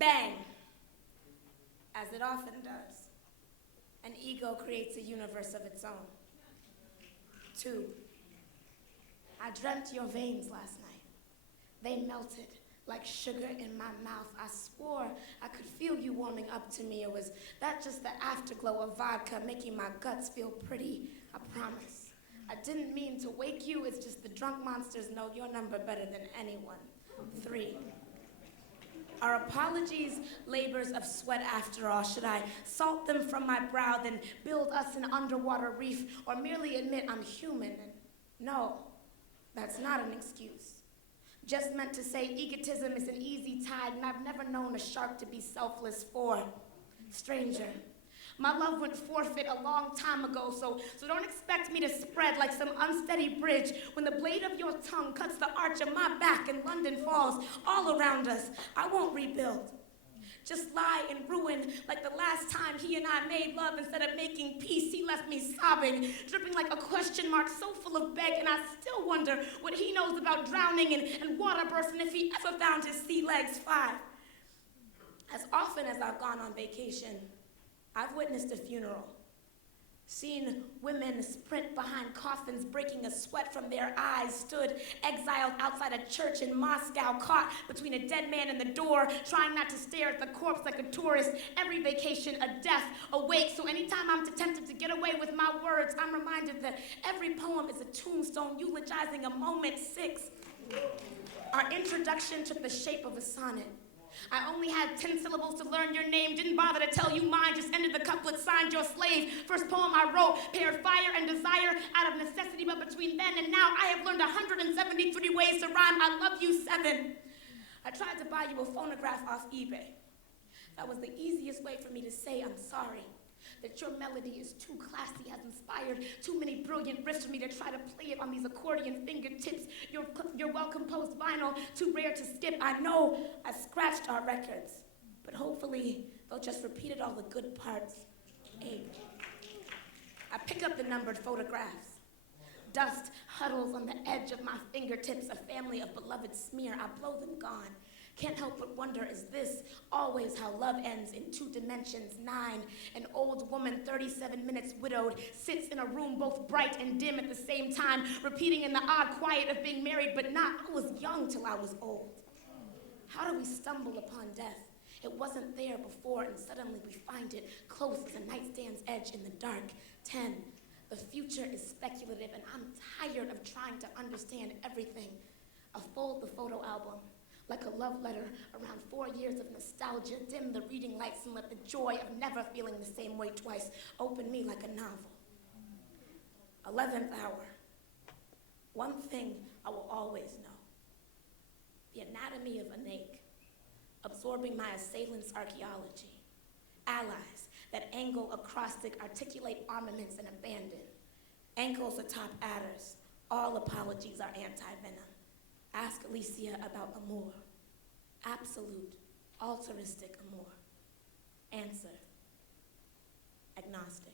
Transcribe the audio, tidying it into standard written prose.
Bang! As it often does, an ego creates a universe of its own. 2, I dreamt your veins last night. They melted like sugar in my mouth. I swore I could feel you warming up to me. Or was that just the afterglow of vodka making my guts feel pretty? I promise. I didn't mean to wake you. It's just the drunk monsters know your number better than anyone. 3, are apologies labors of sweat after all? Should I salt them from my brow, then build us an underwater reef, or merely admit I'm human? And no, that's not an excuse. Just meant to say egotism is an easy tide, and I've never known a shark to be selfless. 4, stranger. My love went forfeit a long time ago, so don't expect me to spread like some unsteady bridge when the blade of your tongue cuts the arch of my back and London falls all around us. I won't rebuild. Just lie in ruin like the last time he and I made love. Instead of making peace, he left me sobbing, dripping like a question mark so full of beg, and I still wonder what he knows about drowning and water bursts and if he ever found his sea legs. 5, as often as I've gone on vacation, I've witnessed a funeral, seen women sprint behind coffins, breaking a sweat from their eyes, stood exiled outside a church in Moscow, caught between a dead man and the door, trying not to stare at the corpse like a tourist. Every vacation, a death, a wake. So anytime I'm tempted to get away with my words, I'm reminded that every poem is a tombstone eulogizing a moment. 6, our introduction took the shape of a sonnet. I only had 10 syllables to learn your name, didn't bother to tell you mine, just ended the couplet, signed your slave. First poem I wrote, paired fire and desire out of necessity, but between then and now, I have learned 173 ways to rhyme. I love you. 7, I tried to buy you a phonograph off eBay. That was the easiest way for me to say I'm sorry. That your melody is too classy, has inspired too many brilliant riffs for me to try to play it on these accordion fingertips. Your well-composed vinyl, too rare to skip. I know I scratched our records, but hopefully they'll just repeated all the good parts. 8, I pick up the numbered photographs. Dust huddles on the edge of my fingertips, a family of beloved smear. I blow them gone. Can't help but wonder, is this always how love ends in 2 dimensions? 9, an old woman, 37 minutes widowed, sits in a room both bright and dim at the same time, repeating in the odd quiet of being married, but not, I was young till I was old. How do we stumble upon death? It wasn't there before, and suddenly we find it close as a nightstand's edge in the dark. 10, the future is speculative, and I'm tired of trying to understand everything. I fold the photo album. Like a love letter, around 4 years of nostalgia, dim the reading lights and let the joy of never feeling the same way twice open me like a novel. 11th hour. One thing I will always know. The anatomy of an ache, absorbing my assailant's archaeology. Allies that angle acrostic, articulate armaments and abandon. Ankles atop adders, all apologies are anti-venom. Ask Alysia about amour. Absolute, altruistic amour. Answer, agnostic.